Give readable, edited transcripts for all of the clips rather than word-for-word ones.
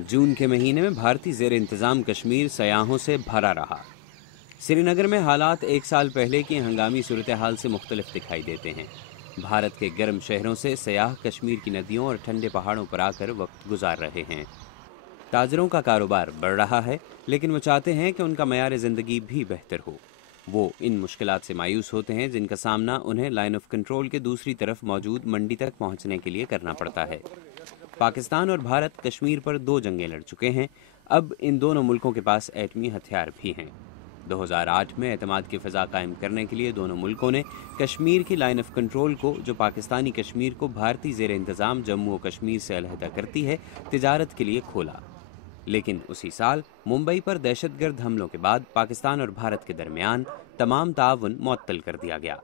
जून के महीने में भारतीय ज़ेर इंतज़ाम कश्मीर सयाहों से भरा रहा। श्रीनगर में हालात एक साल पहले की हंगामी सूरत हाल से मुख्तलिफ दिखाई देते हैं। भारत के गर्म शहरों से सयाह कश्मीर की नदियों और ठंडे पहाड़ों पर आकर वक्त गुजार रहे हैं। ताजरों का कारोबार बढ़ रहा है, लेकिन वो चाहते हैं कि उनका मयार ज़िंदगी भी बेहतर हो। वो इन मुश्किलात से मायूस होते हैं जिनका सामना उन्हें लाइन ऑफ कंट्रोल के दूसरी तरफ मौजूद मंडी तक पहुंचने के लिए करना पड़ता है। पाकिस्तान और भारत कश्मीर पर 2 जंगें लड़ चुके हैं। अब इन दोनों मुल्कों के पास एटमी हथियार भी हैं। 2008 में एतमाद की फ़ज़ा कायम करने के लिए दोनों मुल्कों ने कश्मीर की लाइन ऑफ कंट्रोल को, जो पाकिस्तानी कश्मीर को भारतीय ज़ेर इंतज़ाम जम्मू और कश्मीर से अलहदा करती है, तिजारत के लिए खोला। लेकिन उसी साल मुंबई पर दहशतगर्द हमलों के बाद पाकिस्तान और भारत के दरमियान तमाम ताउन मुअत्तल कर दिया गया।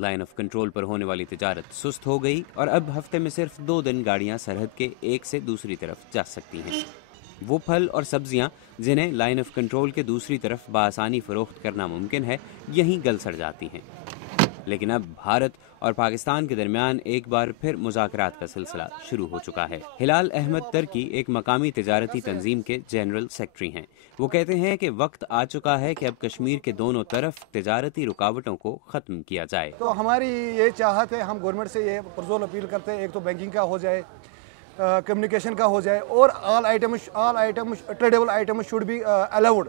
लाइन ऑफ कंट्रोल पर होने वाली तिजारत सुस्त हो गई और अब हफ्ते में सिर्फ 2 दिन गाड़ियां सरहद के एक से दूसरी तरफ जा सकती हैं। वो फल और सब्जियां जिन्हें लाइन ऑफ कंट्रोल के दूसरी तरफ बासानी फरोख्त करना मुमकिन है, यहीं गल सड़ जाती हैं। लेकिन अब भारत और पाकिस्तान के दरमियान एक बार फिर मुज़ाकरात का सिलसिला शुरू हो चुका है। हिलाल अहमद तर्की एक मकामी तिजारती तंजीम के जनरल सेक्रेटरी हैं। वो कहते हैं कि वक्त आ चुका है कि अब कश्मीर के दोनों तरफ तिजारती रुकावटों को ख़त्म किया जाए। तो हमारी ये चाहत है, हम गवर्नमेंट से ये पुरजोर अपील करते हैं, एक तो बैंकिंग का हो जाए, कम्युनिकेशन का हो जाए, और all item tradable item should be allowed,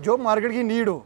जो मार्केट की नीड हो।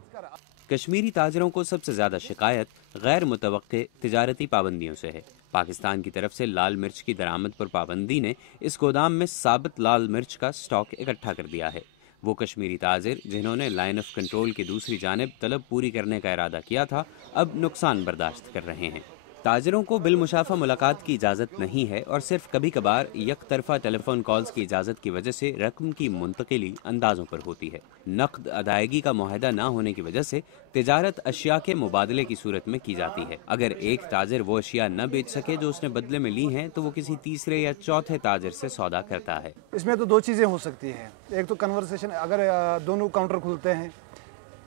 कश्मीरी ताजरों को सबसे ज़्यादा शिकायत गैर मुतवक्के तिजारती पाबंदियों से है। पाकिस्तान की तरफ से लाल मिर्च की दरामद पर पाबंदी ने इस गोदाम में साबित लाल मिर्च का स्टॉक इकट्ठा कर दिया है। वो कश्मीरी ताजिर जिन्होंने लाइन ऑफ कंट्रोल की दूसरी जानिब तलब पूरी करने का इरादा किया था, अब नुकसान बर्दाश्त कर रहे हैं। ताजिरों को बिलमुशाफा मुलाकात की इजाज़त नहीं है और सिर्फ कभी कभार एक तरफा टेलीफोन कॉल्स की इजाज़त की वजह से रकम की मुंतकिली अंदाजों पर होती है। नकद अदायगी का मुआहदा ना होने की वजह से तिजारत अशिया के मुबादले की सूरत में की जाती है। अगर एक ताजिर वो अशिया न बेच सके जो उसने बदले में ली हैं, तो वो किसी तीसरे या चौथे ताजिर से सौदा करता है। इसमें तो 2 चीज़ें हो सकती हैं। एक तो कन्वर्सेशन, अगर दोनों काउंटर खुलते हैं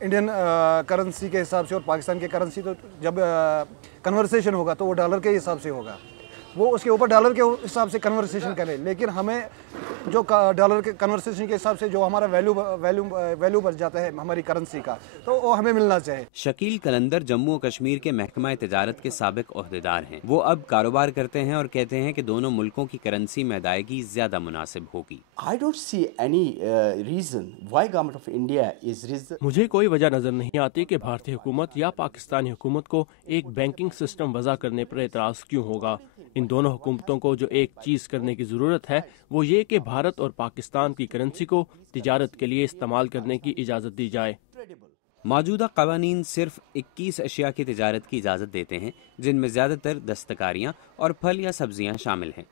इंडियन करेंसी के हिसाब से और पाकिस्तान के करेंसी, तो जब कन्वर्सेशन होगा तो वो डॉलर के हिसाब से होगा, वो उसके ऊपर डॉलर के हिसाब से कन्वर्सेशन करे। लेकिन हमें जो डॉलर के कन्वर्सेशन के हिसाब से जो हमारा वैल्यू बढ़ जाता है हमारी करेंसी का, तो वो हमें मिलना चाहिए। शकील कलंदर जम्मू और कश्मीर के महकमा तिजारत के साबिक ओहदेदार हैं। वो अब कारोबार करते हैं और कहते हैं कि दोनों मुल्कों की करेंसी में अदायगी ज्यादा मुनासिब होगी। मुझे कोई वजह नजर नहीं आती कि भारतीय हुकूमत या पाकिस्तानी हुकूमत को एक बैंकिंग सिस्टम वज़ा करने पर एतराज़ क्यों होगा। इन दोनों हुकूमतों को जो एक चीज़ करने की ज़रूरत है, वो ये कि भारत और पाकिस्तान की करेंसी को तिजारत के लिए इस्तेमाल करने की इजाज़त दी जाए। मौजूदा कवानीन सिर्फ 21 अशिया की तिजारत की इजाज़त देते हैं, जिनमें ज़्यादातर दस्तकारियाँ और फल या सब्जियाँ शामिल हैं।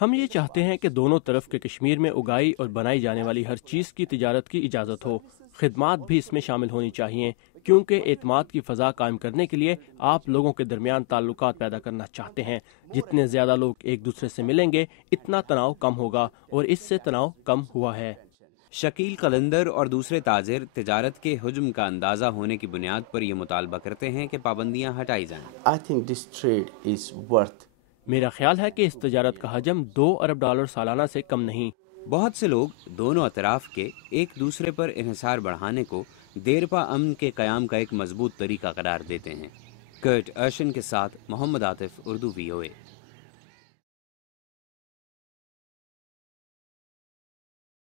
हम ये चाहते हैं कि दोनों तरफ के कश्मीर में उगाई और बनाई जाने वाली हर चीज़ की तिजारत की इजाज़त हो। खिदमात भी इसमें शामिल होनी चाहिए, क्योंकि एतमाद की फ़ज़ा कायम करने के लिए आप लोगों के दरमियान ताल्लुकात पैदा करना चाहते हैं। जितने ज़्यादा लोग एक दूसरे से मिलेंगे, इतना तनाव कम होगा, और इससे तनाव कम हुआ है। शकील कलंदर और दूसरे ताजिर तिजारत के हुज्म का अंदाज़ा होने की बुनियाद पर यह मुतालबा करते हैं कि पाबंदियाँ हटाई जाएं। मेरा ख्याल है कि इस तजारत का हजम $2 अरब सालाना से कम नहीं। बहुत से लोग दोनों अतराफ के एक दूसरे पर इन्हिसार बढ़ाने को देरपा अमन के क़याम का एक मजबूत तरीका करार देते हैं। कर्ट अर्शन के साथ मोहम्मद आतिफ, उर्दू VOA।